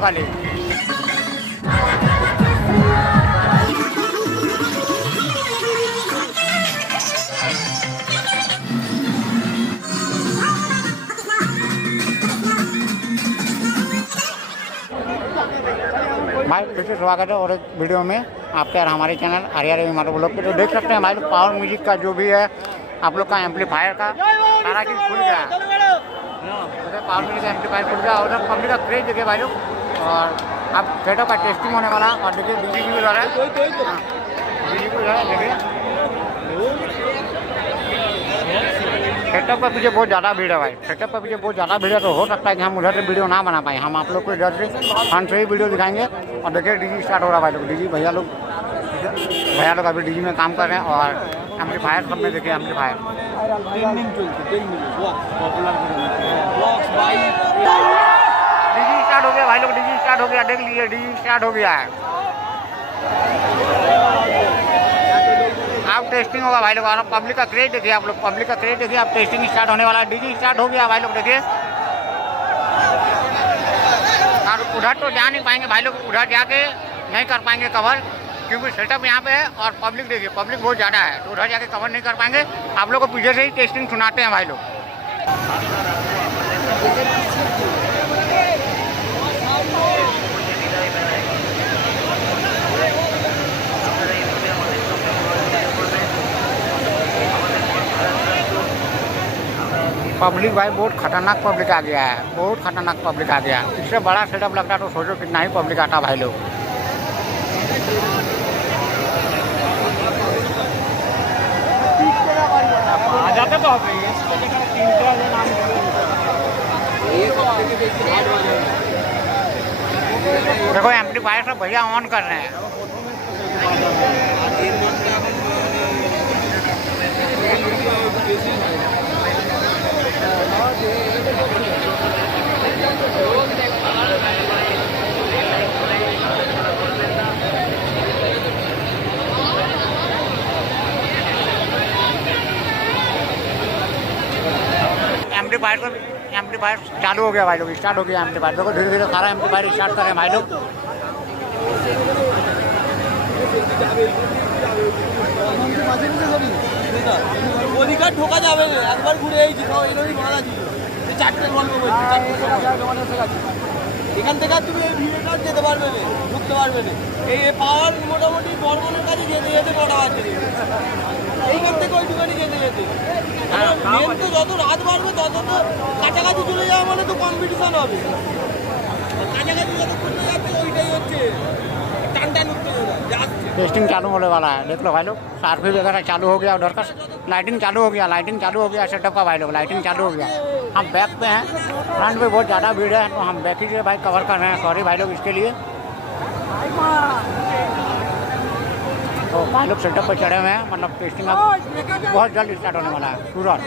खाली। भाई फिर से स्वागत है और एक वीडियो में आपके और हमारे चैनल आर्या रवि माधव ब्लॉग पे। तो देख सकते हैं भाई लोग पावर म्यूजिक का जो भी है आप लोग का एम्पलीफायर का सारा चीज़ खुल गया है। पावर म्यूजिक का एम्पलीफायर खुल गया और पब्लिक का क्रेज देखिए भाई लोग। और अब सेटअप का टेस्टिंग होने वाला और देखिए डीजी भी उधर है, डीजी भी उधर है। देखिए सेटअप का पीछे बहुत ज़्यादा भीड़ है भाई, सेटअप का पीछे बहुत ज़्यादा भीड़ है। तो हो सकता है कि हम उधर से वीडियो ना बना पाए, हम आप लोग को इधर से फ्रंट से ही वीडियो दिखाएंगे। और देखिए डीजी स्टार्ट हो रहा है भाई लोग, डीजी भैया लोग अभी डीजी में काम कर रहे हैं। और एम्पलीफायर सब में देखिए एम्पलीफायर डीजी स्टार्ट हो गया भाई लोग, डीजी स्टार्ट हो गया। देख लीजिए डीजी स्टार्ट हो गया है। अब टेस्टिंग होगा भाई लोग। और पब्लिक का क्रेज देखिए आप लोग, पब्लिक का क्रेज देखिए। अब टेस्टिंग स्टार्ट होने वाला है, डीजी स्टार्ट हो गया भाई लोग देखिए। और उधर तो जा नहीं पाएंगे भाई लोग, उधर जाके नहीं कर पाएंगे कवर, क्योंकि सेटअप यहाँ पे है। और पब्लिक देखिए, पब्लिक बहुत ज़्यादा है, तो उधर जाके कवर नहीं कर पाएंगे। आप लोग को पीछे से ही टेस्टिंग सुनाते हैं भाई लोग। पब्लिक भाई बहुत खतरनाक पब्लिक आ गया है, बहुत खतरनाक पब्लिक आ गया है। इससे बड़ा सेटअप लगता है तो सोचो कितना ही पब्लिक आता भाई लोग। आ जाते तो देखो एम्पलीफायर सब भैया ऑन कर रहे हैं। एम्पलीफायर चालू हो गया भाई लोग, स्टार्ट हो गया एम्पलीफायर। देखो धीरे धीरे सारा एम्पलीफायर स्टार्ट कर रहे हैं भाई लोग। ঢোকা যাবে না, একবার ঘুরে এইছি তাও এরকমই বাধা ছিল। চারটের গল্প বলছি, এখান থেকে তুমি এই ভিড়টা যেতে পারবে না, ঢুকতে পারবে না। এই পাওয়ার মোটামুটি বর্মনের কাছে যেতে যেতে কটা বাজছে, এইখান থেকে ওইটুখানি যেতে যেতে মেন তো যত রাত বাড়বে তত তো কাছাকাছি চলে যাওয়া মানে তো কম্পিটিশন হবে। কাছাকাছি যত চলে যাচ্ছে ওইটাই হচ্ছে টান টান উত্তেজনা। टेस्टिंग चालू होने वाला है, देख लो भाई लोग। सार्फी वगैरह चालू हो गया, उधर का लाइटिंग चालू हो गया, लाइटिंग चालू हो गया सेटअप का भाई लोग, लाइटिंग चालू हो गया। हम बैक पे हैं, फ्रंट पे बहुत ज़्यादा भीड़ है तो हम बैक ही से भाई कवर कर रहे हैं। सॉरी भाई लोग इसके लिए। तो भाई लोग सेटअप पर चढ़े हुए हैं, मतलब टेस्टिंग अब बहुत जल्द स्टार्ट होने वाला है तुरंत।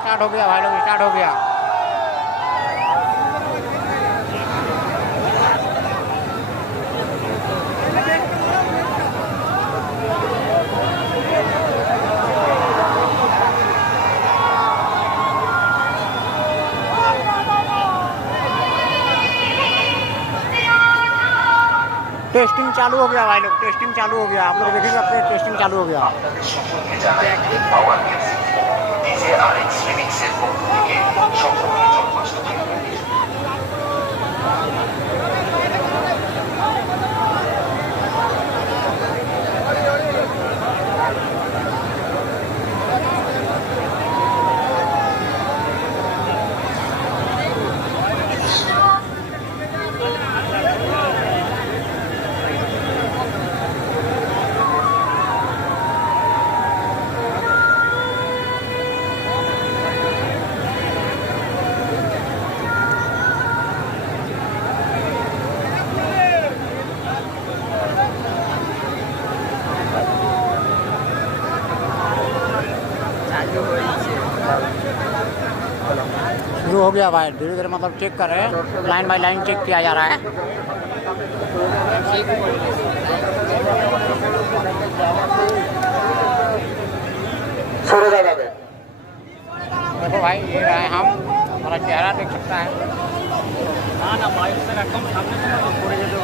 स्टार्ट हो गया भाई लोग, स्टार्ट हो गया। टेस्टिंग चालू हो गया भाई लोग, टेस्टिंग चालू हो गया। आप लोग देख सकते हैं टेस्टिंग चालू हो गया। शुरू हो गया भाई, धीरे धीरे मतलब चेक कर रहे हैं, लाइन बाय लाइन चेक किया जा रहा है। সরে দাঁড়াবেন। देखो भाई ये रहे हम, हमारा चेहरा देख सकता है। ना ना भाई उससे एकदम सामने से तो थोड़े जैसे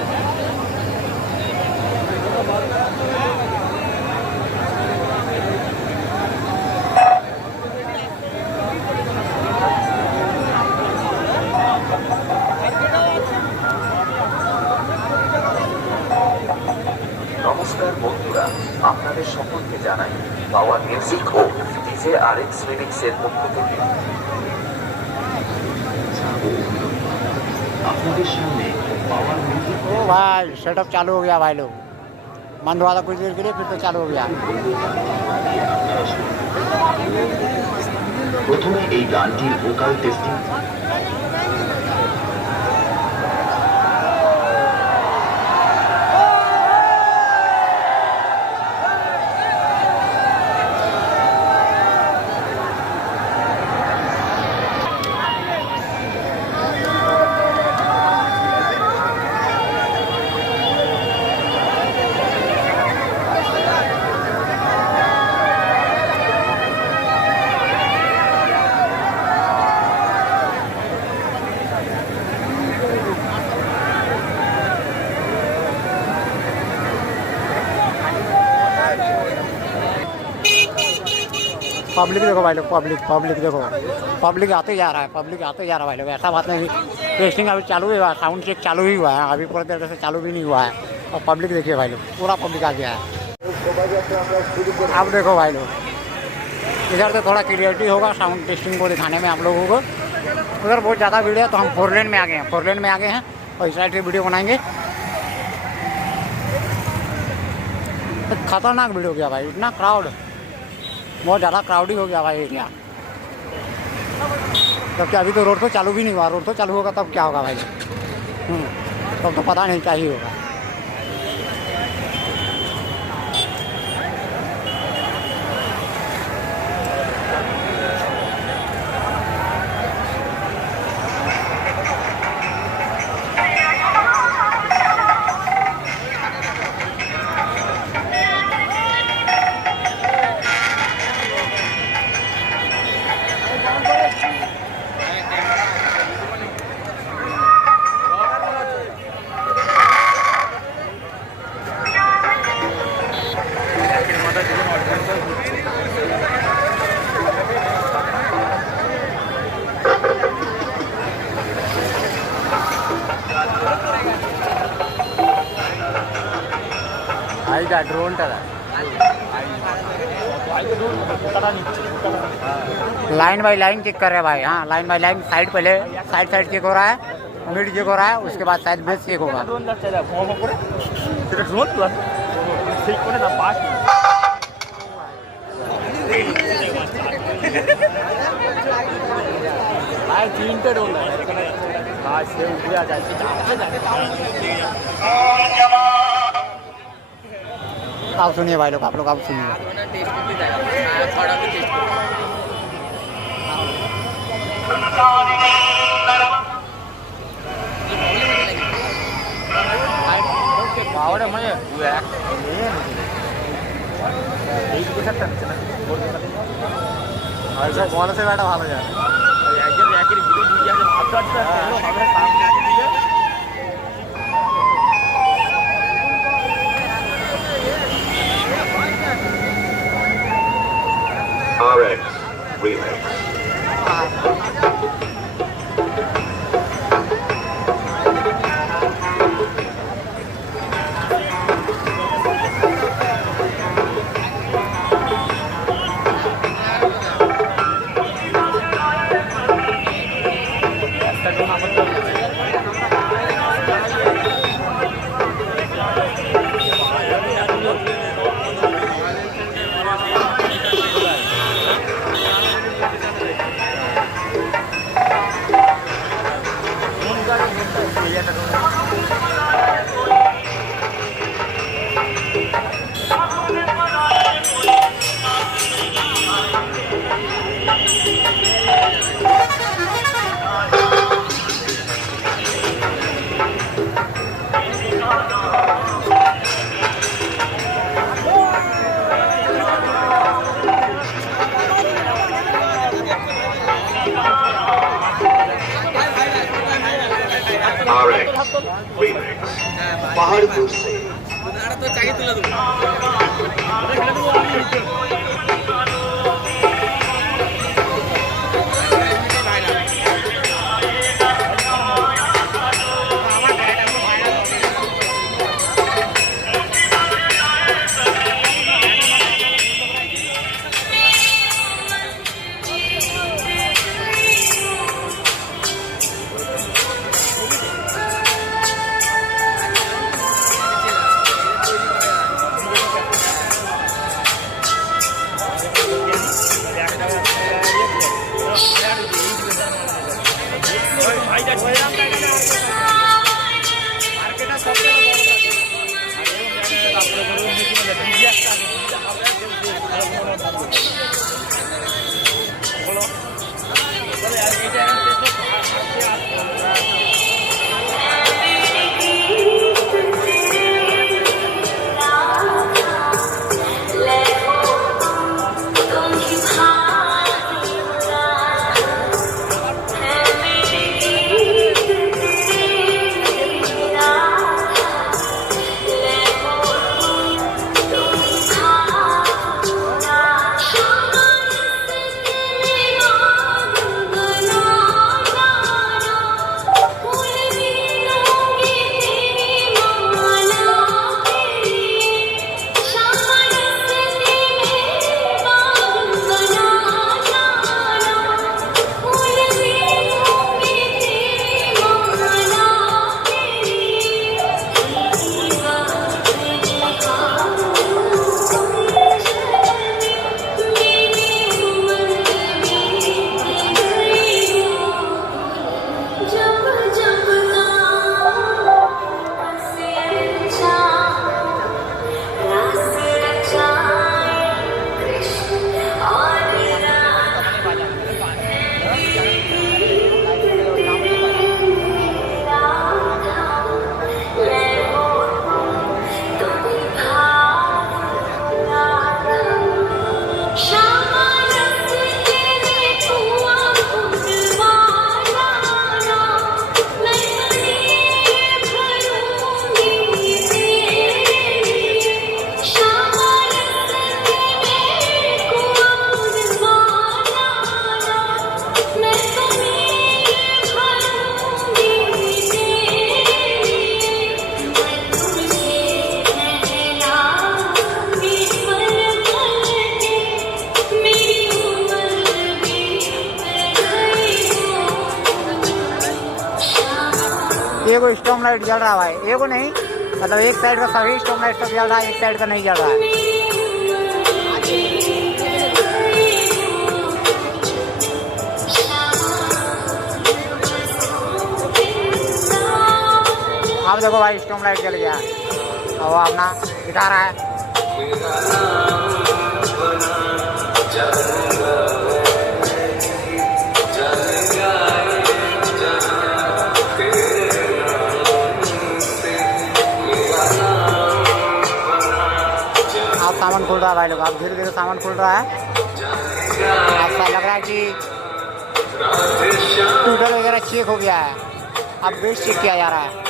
নমস্কার বন্ধুরা, আপনাদের সকলকে জানাই পাওয়ার মিউজিক ও ডিজে আরএক্স রিমিক্সের পক্ষ থেকে আপনাদের সামনে পাওয়ার মিউজিক। ओ भाई सेटअप चालू हो गया भाई लोग, बंद हुआ था कुछ देर के लिए, फिर तो चालू हो गया। প্রথমে এই গানটির ভোকাল টেস্টিং। पब्लिक देखो भाई लोग, पब्लिक देखो, पब्लिक आते जा रहा है, पब्लिक आते जा रहा है भाई लोग। ऐसा बात नहीं, टेस्टिंग अभी चालू ही हुआ है, साउंड चेक चालू ही हुआ है, अभी पूरी तरीके से चालू भी नहीं हुआ है। और पब्लिक देखिए भाई लोग, पूरा पब्लिक आ गया है। अब देखो भाई लोग, इधर तो थोड़ा क्लियरिटी होगा साउंड टेस्टिंग को दिखाने में आप लोगों को। उधर बहुत ज़्यादा भीड़ है तो हम 4 लेन में आ गए हैं, 4 लेन में आ गए हैं और इस साइड से वीडियो बनाएंगे। खतरनाक भीड़ हो गया भाई, इतना क्राउड, बहुत ज़्यादा क्राउडी हो गया भाई एरिया। जबकि अभी तो रोड तो चालू भी नहीं हुआ, रोड तो चालू होगा तब क्या होगा भाई, तब तो पता नहीं क्या ही होगा। आएगा ड्रोन टाका लाइन बाई लाइन चेक कर रहे हैं भाई। हाँ लाइन बाई लाइन, साइड पहले साइड चेक हो रहा है, मिड चेक हो रहा है, उसके बाद शायद बेस चेक होगा। आप सुनिए भाई लोग, आप लोग आप सुनिए। বল से बैठा ভালো যায় একজন একই ভিডিও ভিডিও আছে ভাবতে পারছিস সামনে সামনে দিলে। RX Remix. पहाड़ दूर से তো চাই তুলে দেবো एगो स्टॉम लाइट जल रहा है, एगो नहीं, मतलब एक साइड का सभी स्टॉम लाइट सब जल रहा है, एक साइड का नहीं जल रहा है। अब देखो भाई स्टॉम लाइट जल गया और वो अपना दिखा रहा है। अब सामान खुल रहा है भाई लोग, अब धीरे धीरे सामान खुल रहा है। ऐसा लग रहा है कि टूटर वगैरह चेक हो गया है, अब बेस चेक किया जा रहा है।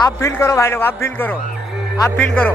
आप फील करो भाई लोग, आप फील करो, आप फील करो।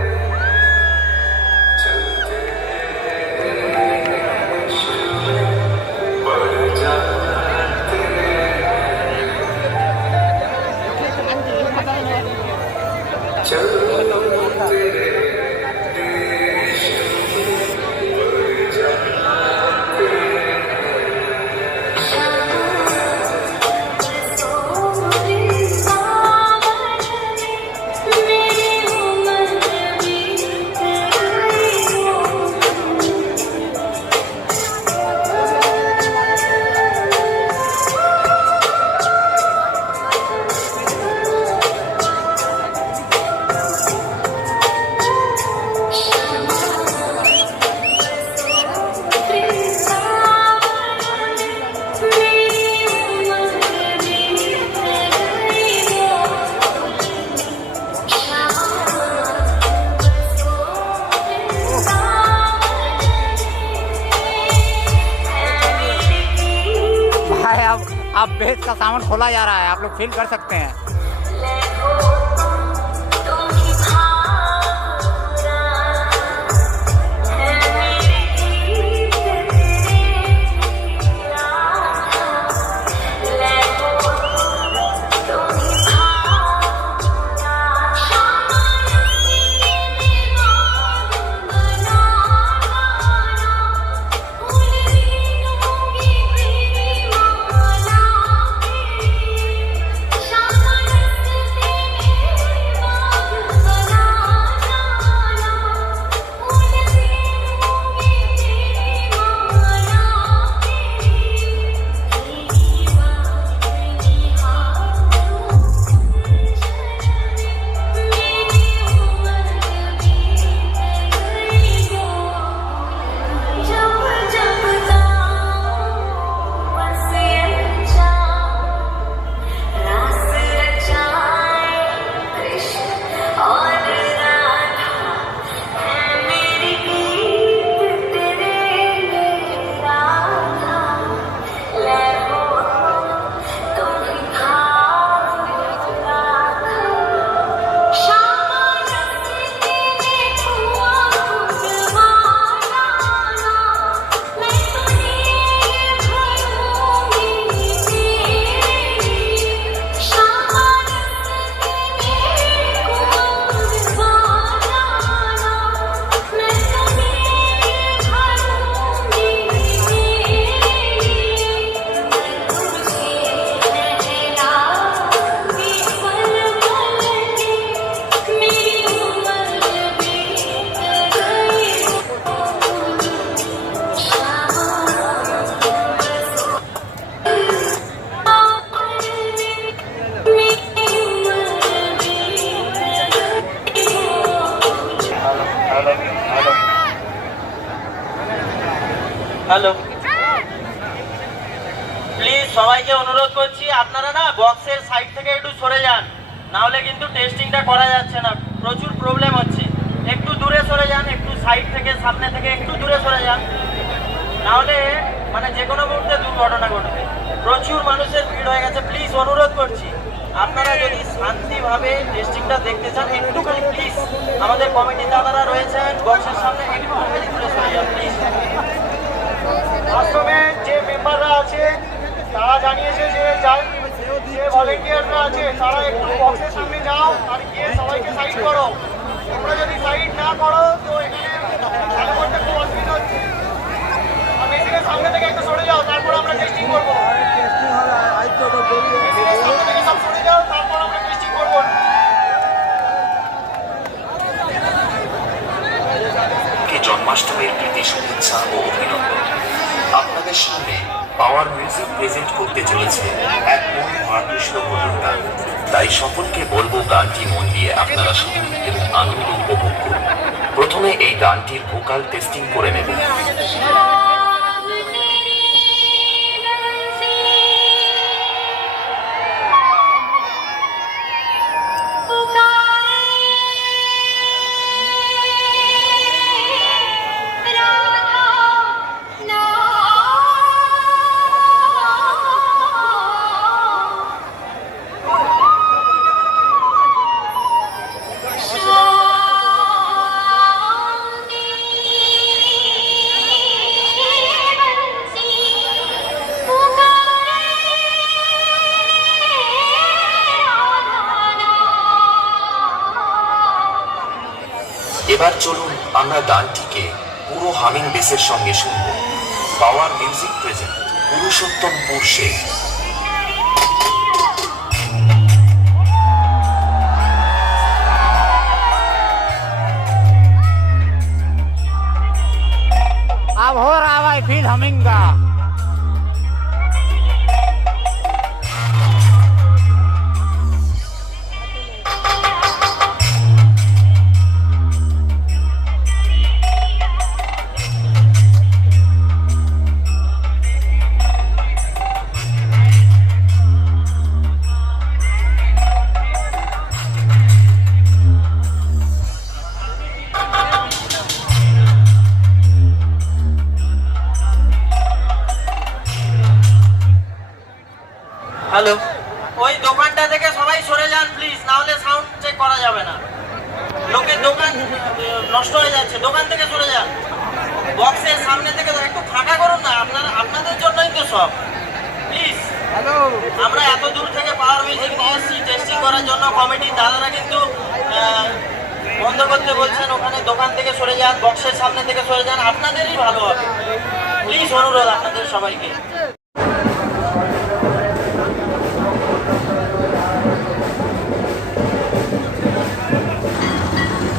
अब बेस का साउंड खोला जा रहा है, आप लोग फील कर सकते हैं। হ্যালো, প্লিজ সবাইকে অনুরোধ করছি আপনারা না বক্সের সাইড থেকে একটু সরে যান, না হলে কিন্তু টেস্টিংটা করা যাচ্ছে না, প্রচুর প্রবলেম হচ্ছে। একটু দূরে সরে যান, একটু সাইড থেকে সামনে থেকে একটু দূরে সরে যান, না হলে মানে যে কোনো মুহূর্তে দুর্ঘটনা ঘটবে। প্রচুর মানুষের ভিড় হয়ে গেছে, প্লিজ অনুরোধ করছি আপনারা যদি শান্তিভাবে টেস্টিংটা দেখতে চান একটুখানি প্লিজ আমাদের কমিটি দাদারা রয়েছেন বক্সের সামনে একটুখানি দূরে সরে যান প্লিজ। আশ্রমে যে মেম্বাররা আছে তারা জানিয়েছে যে যে ভলেন্টিয়াররা আছে তারা একটু বক্সের সামনে যাও আর গিয়ে সবাইকে সাইড করো। তোমরা যদি সাইড না করো তো এখানে ভালো করতে খুব অসুবিধা হচ্ছে। মেশিনের সামনে থেকে একটু সরে যাও, তারপর আমরা টেস্টিং করবো। মেশিনের সামনে থেকে সব সরে যাও, তারপর আমরা টেস্টিং করবো। জন্মাষ্টমীর প্রীতি শুভেচ্ছা ও অভিনন্দন। আপনাদের সামনে পাওয়ার মিউজিক প্রেজেন্ট করতে চলেছে এক মন আকৃষ্ট মধুর গান। তাই সকলকে বলবো গানটি মন দিয়ে আপনারা শুনুন এবং আনন্দ উপভোগ করুন। প্রথমে এই গানটির ভোকাল টেস্টিং করে নেবেন। Shall এবার চলুন আমরা গানটিকে পুরো হামিং বেসের সঙ্গে শুনব। Power music present Purushottampur Sheikh. अब हो रहा भाई फील हमिंग का। হ্যালো, ওই দোকানটা থেকে সবাই সরে যান প্লিজ, না হলে সাউন্ড চেক করা যাবে না। লোকের দোকান নষ্ট হয়ে যাচ্ছে, দোকান থেকে সরে যান। বক্সের সামনে থেকে একটু ফাঁকা করুন না, আপনাদের জন্যই তো সব। প্লিজ, হ্যালো, আমরা এত দূর থেকে পাওয়ার মিউজিক নিয়ে এসেছি টেস্টিং করার জন্য। কমিটির দাদারা কিন্তু বন্ধ করতে বলছেন, ওখানে দোকান থেকে সরে যান, বক্সের সামনে থেকে সরে যান, আপনাদেরই ভালো হবে। প্লিজ অনুরোধ আপনাদের সবাইকে।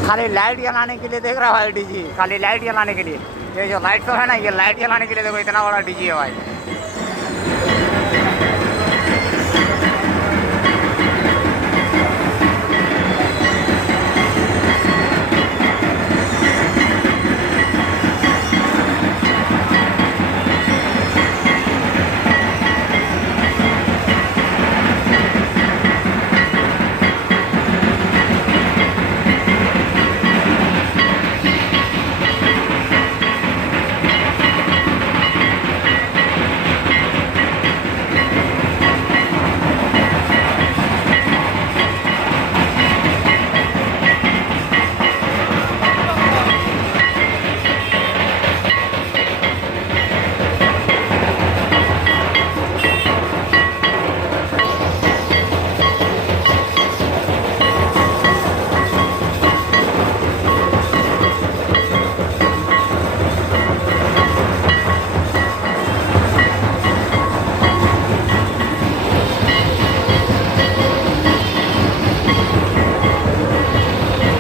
खाली लाइट जलाने के लिए देख रहा है भाई डीजी, खाली लाइट जलाने के लिए। ये जो लाइट तो है ना, ये लाइट जलाने के लिए देखो इतना बड़ा डीजी है भाई।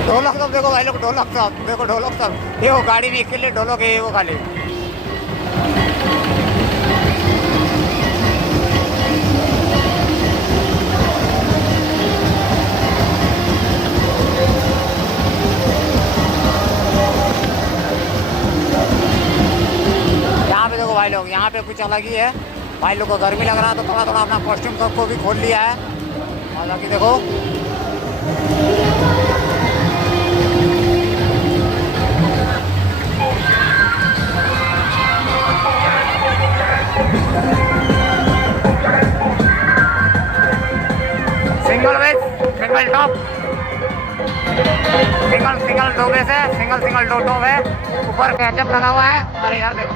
ढोलक सब देखो भाई लोग, ढोलक सब देखो, ढोलक सब। ये वो गाड़ी में के लिए ढोलक है, वो खाली। यहाँ पे देखो भाई लोग, यहाँ पे कुछ अलग ही है। भाई लोग को गर्मी लग रहा है तो थोड़ा थोड़ा अपना कॉस्ट्यूम सबको भी खोल लिया है। हालांकि देखो single wedge, single top, single दो बेस है, सिंगल दो टॉप है, ऊपर कैचअप लगा हुआ है। और यार देखो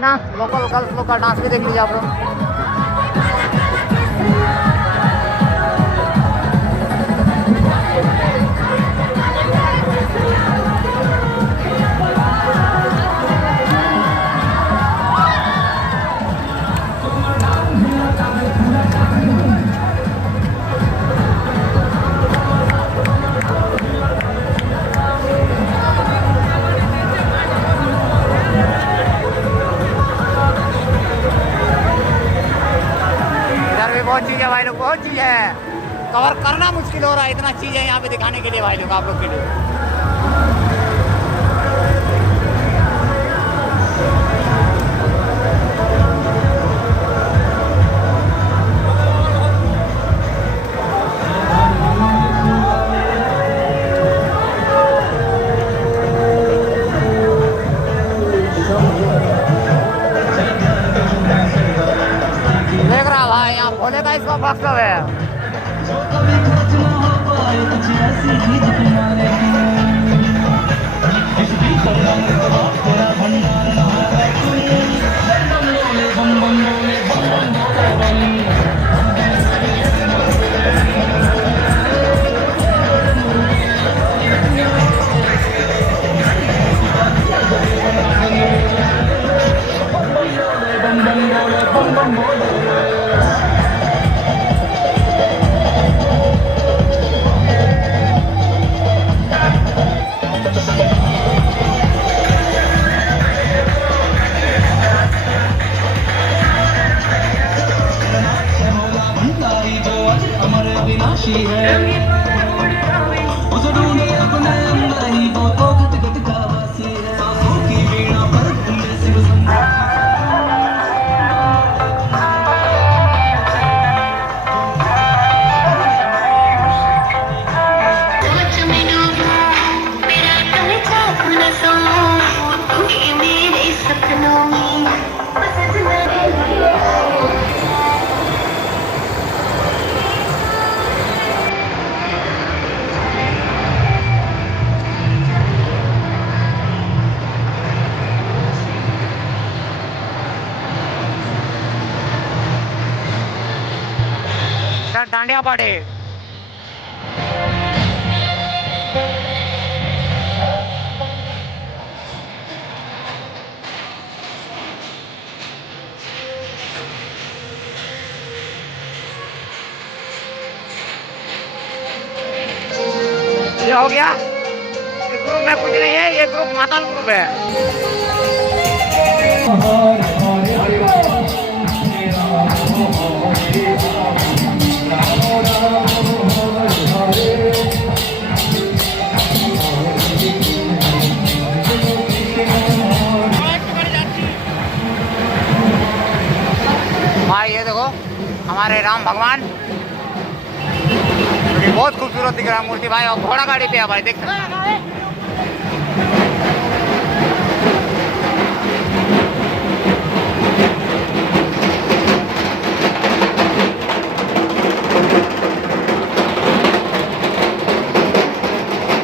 डांस, लोकल गर्ल्स लोग का डांस भी देख लीजिए आप लोग। बहुत चीज़ है भाई लोग, बहुत चीज़ है, कवर करना मुश्किल हो रहा है, इतना चीज़ है यहाँ पे दिखाने के लिए भाई लोग, आप लोग के लिए। पूजा पाठ है। ये हो गया। इस ग्रुप में कुछ नहीं है, ये ग्रुप माता ग्रुप है। भाई ये देखो हमारे राम भगवान, ये बहुत खूबसूरत दिख रहा है मूर्ति भाई, और घोड़ा गाड़ी पे है भाई, देख सकते हैं।